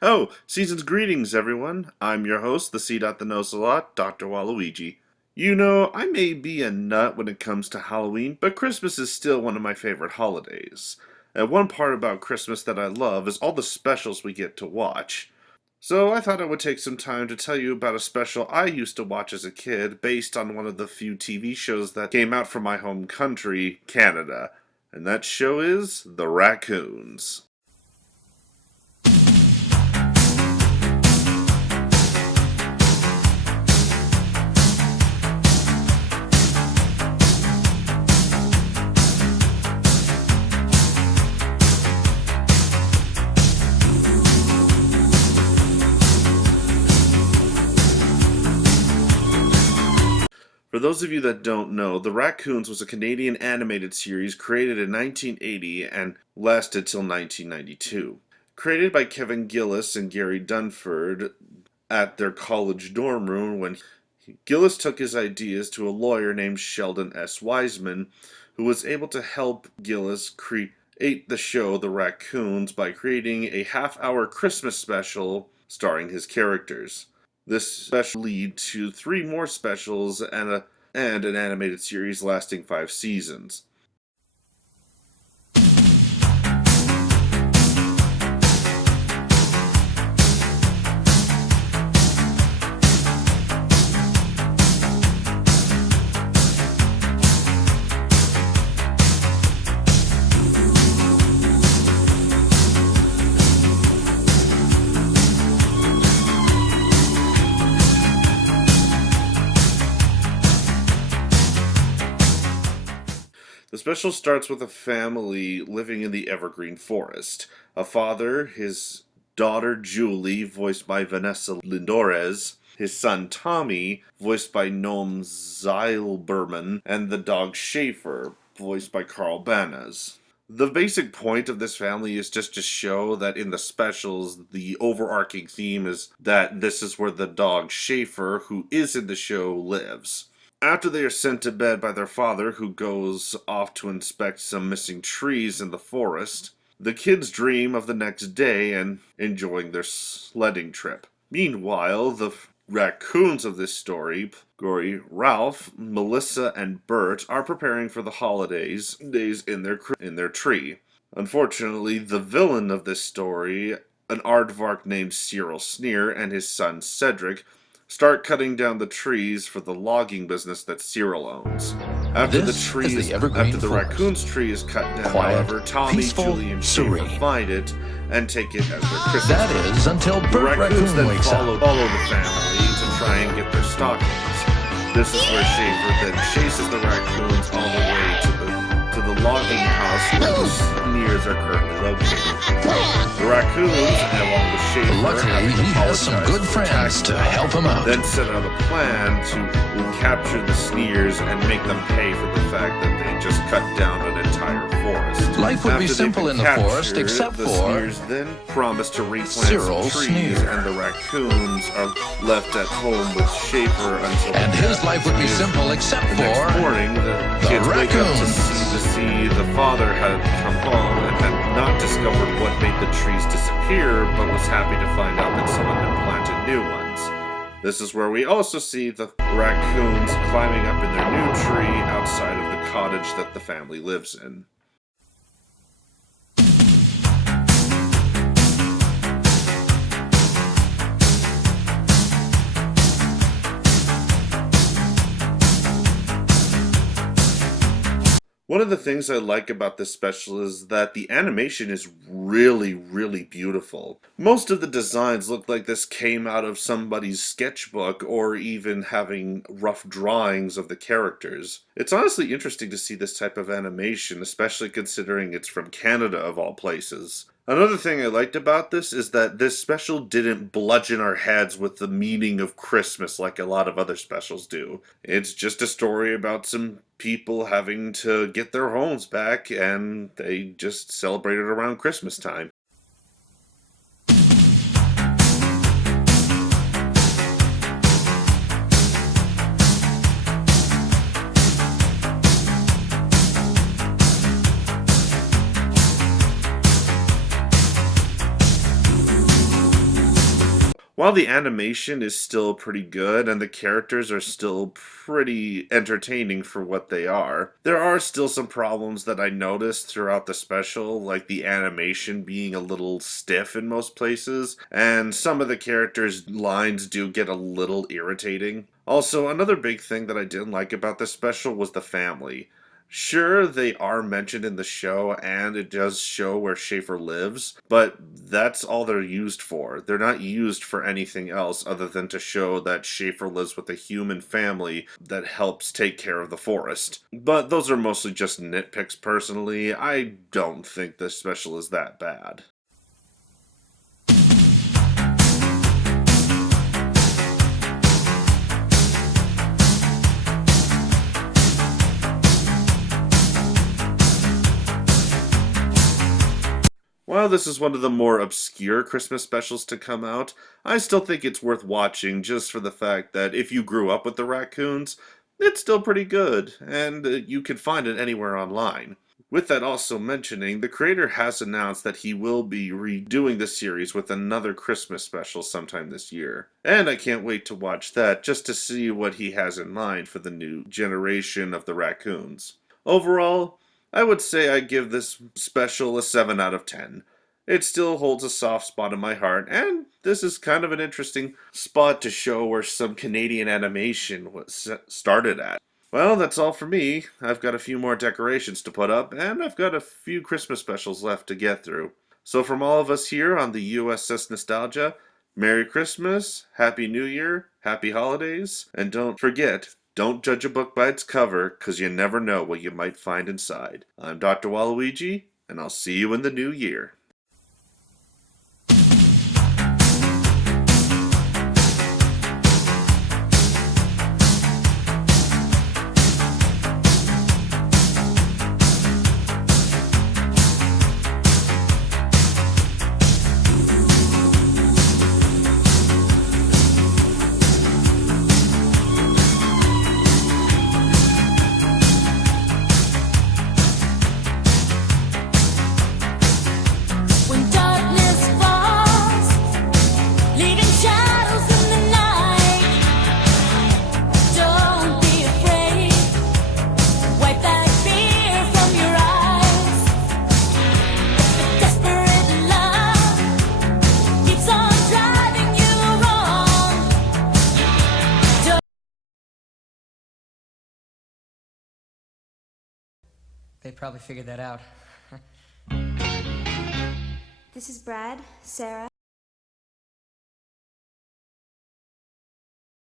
Oh, season's greetings, everyone. I'm your host, the C. That knows a lot, Dr. Waluigi. You know, I may be a nut when it comes to Halloween, but Christmas is still one of my favorite holidays. And one part about Christmas that I love is all the specials we get to watch. So I thought I would take some time to tell you about a special I used to watch as a kid based on one of the few TV shows that came out from my home country, Canada. And that show is The Raccoons. For those of you that don't know, The Raccoons was a Canadian animated series created in 1980 and lasted till 1992. Created by Kevin Gillis and Gary Dunford at their college dorm room when Gillis took his ideas to a lawyer named Sheldon S. Wiseman, who was able to help Gillis create the show The Raccoons by creating a half-hour Christmas special starring his characters. This special lead to 3 more specials and an animated series lasting 5 seasons. The special starts with a family living in the evergreen forest. A father, his daughter Julie, voiced by Vanessa Lindores, his son Tommy, voiced by Noam Zylberman, and the dog Schaefer, voiced by Carl Banas. The basic point of this family is just to show that in the specials, the overarching theme is that this is where the dog Schaefer, who is in the show, lives. After they are sent to bed by their father, who goes off to inspect some missing trees in the forest, the kids dream of the next day and enjoying their sledding trip. Meanwhile, the raccoons of this story, Ralph, Melissa, and Bert, are preparing for the holidays in their tree. Unfortunately, the villain of this story, an aardvark named Cyril Sneer, and his son Cedric, start cutting down the trees for the logging business that Cyril owns. After the raccoon's tree is cut down, however, Tommy, Julie, and Schaefer find it and take it as their Christmas tree. That is until Bert Raccoons then wakes follow up. the family to try and get their stockings. This is where Schaefer then chases the raccoons all the way to the logging house where the Sneers are currently located. The raccoons, along with Schaefer, Luckily, he has some good friends to help him out. then set out a plan to capture the Sneers and make them pay for the fact that they just cut down an entire forest. Life would be After simple they've in been the forest, captured, except the for Sneers then promise to replant Cyril some trees, Sneer. and the raccoons are left at home with Schaefer until And the his death life would be is simple except the next for morning, the kids wake up to see the father had come home and had not discovered what made the trees disappear, but was happy to find out that someone had planted new ones. This is where we also see the raccoons climbing up in their new tree outside of the cottage that the family lives in. One of the things I like about this special is that the animation is really, really beautiful. Most of the designs look like this came out of somebody's sketchbook or even having rough drawings of the characters. It's honestly interesting to see this type of animation, especially considering it's from Canada of all places. Another thing I liked about this is that this special didn't bludgeon our heads with the meaning of Christmas like a lot of other specials do. It's just a story about some people having to get their homes back, and they just celebrate it around Christmas time. While the animation is still pretty good and the characters are still pretty entertaining for what they are, there are still some problems that I noticed throughout the special, like the animation being a little stiff in most places, and some of the characters' lines do get a little irritating. Also, another big thing that I didn't like about this special was the family. Sure, they are mentioned in the show, and it does show where Schaefer lives, but that's all they're used for. They're not used for anything else other than to show that Schaefer lives with a human family that helps take care of the forest. But those are mostly just nitpicks personally. I don't think this special is that bad. While this is one of the more obscure Christmas specials to come out, I still think it's worth watching just for the fact that if you grew up with the Raccoons, it's still pretty good, and you can find it anywhere online. With that also mentioning, the creator has announced that he will be redoing the series with another Christmas special sometime this year. And I can't wait to watch that just to see what he has in mind for the new generation of the Raccoons. Overall, I would say I give this special a 7 out of 10. It still holds a soft spot in my heart, and this is kind of an interesting spot to show where some Canadian animation was started at. Well, that's all for me. I've got a few more decorations to put up, and I've got a few Christmas specials left to get through. So from all of us here on the USS Nostalgia, Merry Christmas, Happy New Year, Happy Holidays, and don't forget, don't judge a book by its cover, 'cause you never know what you might find inside. I'm Dr. Waluigi, and I'll see you in the new year. When darkness falls, leaving shadows in the night, don't be afraid. Wipe that fear from your eyes. The desperate love keeps on driving you wrong. They probably figured that out. This is Brad, Sarah.